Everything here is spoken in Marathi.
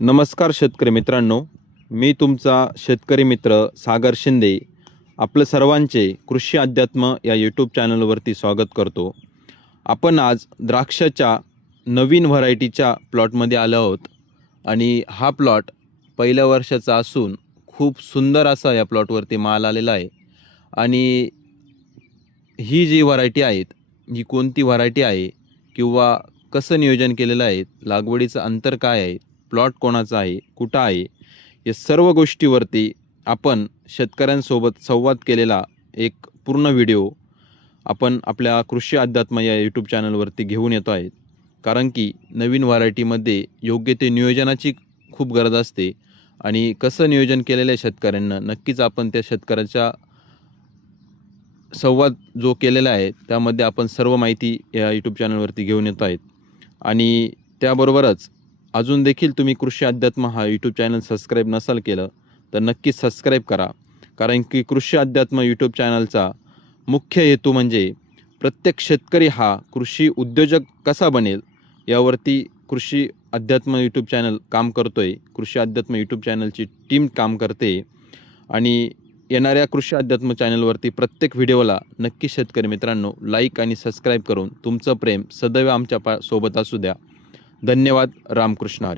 नमस्कार शेतकरी मित्रांनो, मी तुमचा शेतकरी मित्र सागर शिंदे आपलं सर्वांचे कृषी अध्यात्म या यूट्यूब चॅनलवरती स्वागत करतो. आपण आज द्राक्षाच्या नवीन व्हरायटीच्या प्लॉटमध्ये आलो आहोत आणि हा प्लॉट पहिल्या वर्षाचा असून खूप सुंदर असा या प्लॉटवरती माल आलेला आहे. आणि ही जी व्हरायटी आहेत, ही कोणती व्हरायटी आहे किंवा कसं नियोजन केलेलं आहे, लागवडीचं अंतर काय आहे, प्लॉट कोणाचा आहे, कुठं आहे, या सर्व गोष्टीवरती आपण शेतकऱ्यांसोबत संवाद केलेला एक पूर्ण व्हिडिओ आपण आपल्या कृषी अध्यात्म या यूट्यूब चॅनलवरती घेऊन येतो आहे. कारण की नवीन व्हरायटीमध्ये योग्य ते नियोजनाची खूप गरज असते आणि कसं नियोजन केलेलं आहे शेतकऱ्यांना, नक्कीच आपण त्या शेतकऱ्याच्या संवाद जो केलेला आहे त्यामध्ये आपण सर्व माहिती या यूट्यूब चॅनलवरती घेऊन येतो आहेत. आणि त्याबरोबरच अजून देखील तुम्ही कृषी अध्यात्म हा यूट्यूब चॅनल सबस्क्राईब नसाल केलं तर नक्कीच सबस्क्राईब करा. कारण की कृषी अध्यात्म यूट्यूब चॅनलचा मुख्य हेतू म्हणजे प्रत्येक शेतकरी हा कृषी उद्योजक कसा बनेल यावरती कृषी अध्यात्म यूट्यूब चॅनल काम करतो आहे. कृषी अध्यात्म यूट्यूब चॅनलची टीम काम करते आणि येणाऱ्या कृषी अध्यात्म चॅनलवरती प्रत्येक व्हिडिओला नक्की शेतकरी मित्रांनो लाईक आणि सबस्क्राईब करून तुमचं प्रेम सदैव आमच्या सोबत असू द्या. धन्यवाद. रामकृष्ण हरी.